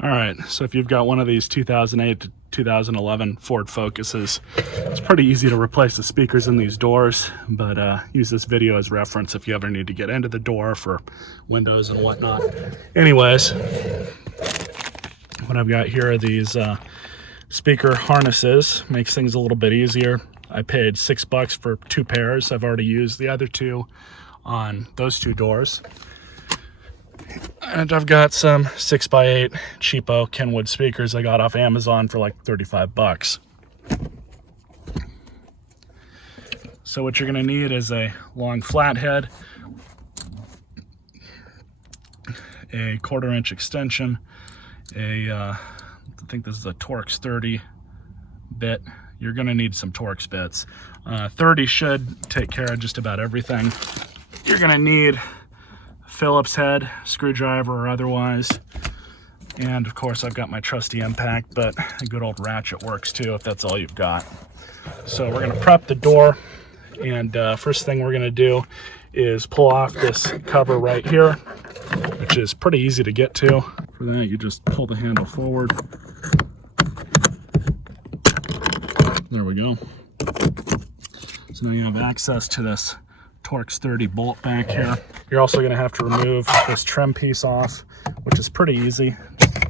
All right, so if you've got one of these 2008 to 2011 Ford Focuses, it's pretty easy to replace the speakers in these doors, but use this video as reference if you ever need to get into the door for windows and whatnot. Anyways, what I've got here are these speaker harnesses. Makes things a little bit easier. I paid $6 for 2 pairs. I've already used the other 2 on those 2 doors. And I've got some 6x8 cheapo Kenwood speakers I got off Amazon for like 35 bucks. So what you're gonna need is a long flathead, a 1/4 inch extension, I think this is a Torx 30 bit. You're gonna need some Torx bits. 30 should take care of just about everything. You're gonna need Phillips head, screwdriver or otherwise. And of course I've got my trusty impact, but a good old ratchet works too if that's all you've got. So we're gonna prep the door, and first thing we're gonna do is pull off this cover right here, which is pretty easy to get to. For that, you just pull the handle forward. There we go. So now you have access to this Torx 30 bolt back here. You're also going to have to remove this trim piece off, which is pretty easy.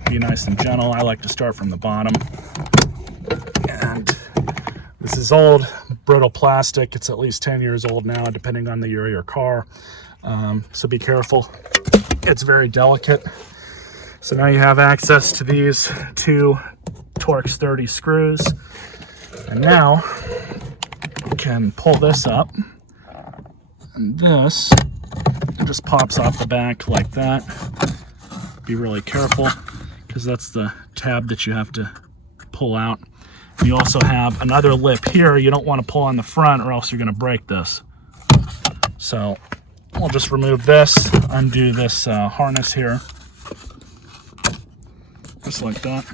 Be nice and gentle. I like to start from the bottom. And this is old, brittle plastic. It's at least 10 years old now, depending on the year of your car. So be careful. It's very delicate. So now you have access to these 2 Torx 30 screws. And now you can pull this up. And this just pops off the back like that. Be really careful because that's the tab that you have to pull out. You also have another lip here. You don't want to pull on the front or else you're going to break this. So I'll just remove this, undo this harness here. Just like that.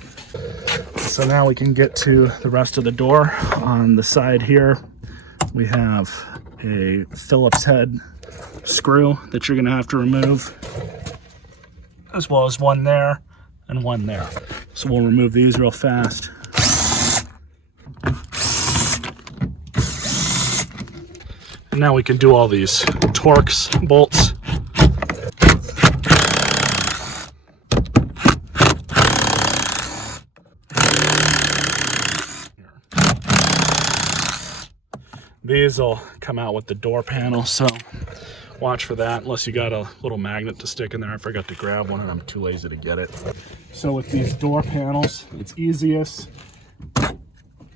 So now we can get to the rest of the door. On the side here, we have a Phillips head screw that you're going to have to remove, as well as one there and one there. So we'll remove these real fast. And now we can do all these Torx bolts. These will come out with the door panel, so watch for that, unless you got a little magnet to stick in there. I forgot to grab one and I'm too lazy to get it. So with these door panels, it's easiest.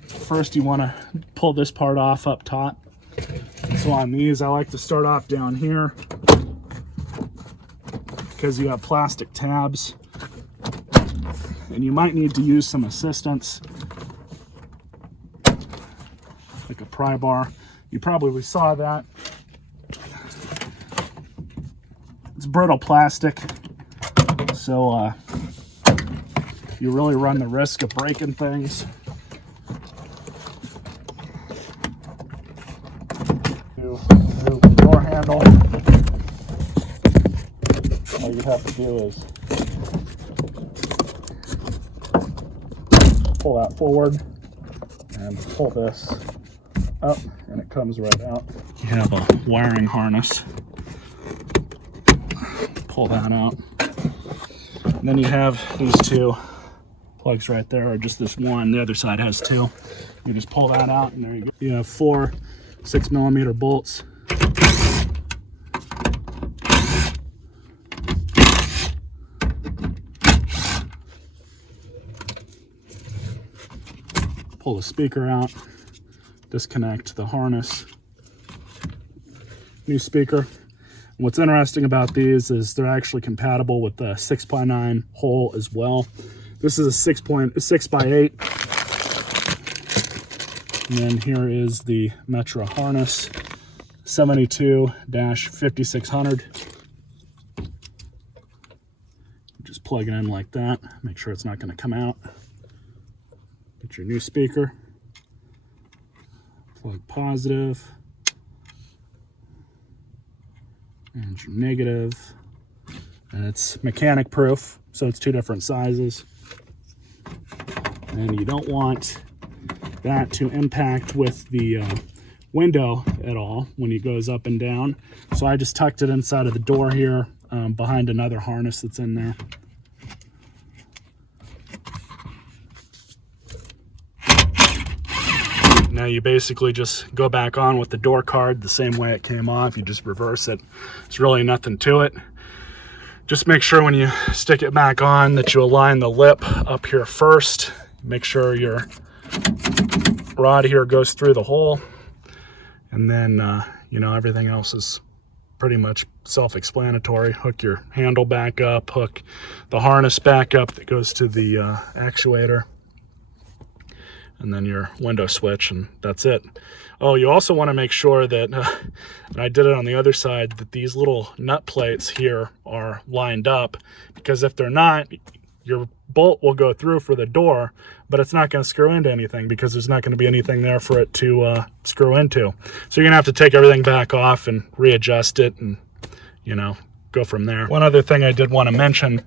First you want to pull this part off up top. So on these, I like to start off down here because you have plastic tabs and you might need to use some assistance, like a pry bar. You probably saw that. It's brittle plastic, so you really run the risk of breaking things. To remove the door handle, all you have to do is pull that forward and pull this up, and it comes right out. You have a wiring harness. Pull that out. And then you have these 2 plugs right there, or just this one. The other side has 2. You just pull that out, and there you go. You have 4 6mm bolts. Pull the speaker out. Disconnect the harness. New speaker. What's interesting about these is they're actually compatible with the 6x9 hole as well. This is a 6x8. And then here is the Metra harness, 72-5600. Just plug it in like that. Make sure it's not going to come out. Get your new speaker. Plug positive. And your negative. And it's mechanic proof, so it's 2 different sizes. And you don't want that to impact with the window at all when it goes up and down. So I just tucked it inside of the door here, behind another harness that's in there. Now you basically just go back on with the door card the same way it came off. You just reverse it. There's really nothing to it. Just make sure when you stick it back on that you align the lip up here first. Make sure your rod here goes through the hole. And then, you know, everything else is pretty much self-explanatory. Hook your handle back up, hook the harness back up that goes to the actuator, and then your window switch, and that's it. Oh, you also want to make sure that, and I did it on the other side, that these little nut plates here are lined up, because if they're not, your bolt will go through for the door, but it's not going to screw into anything because there's not going to be anything there for it to screw into. So you're going to have to take everything back off and readjust it and, you know, go from there. One other thing I did want to mention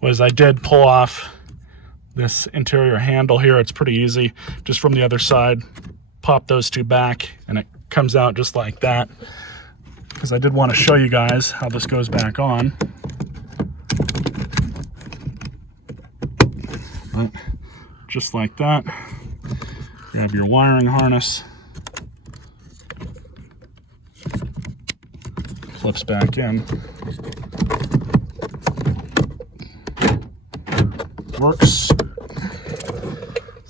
was I did pull off this interior handle here. It's pretty easy. Just from the other side, pop those 2 back and it comes out just like that. Because I did want to show you guys how this goes back on. But just like that. Grab your wiring harness. Flips back in. Works. So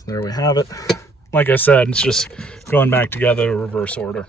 there we have it. Like I said, it's just going back together in reverse order.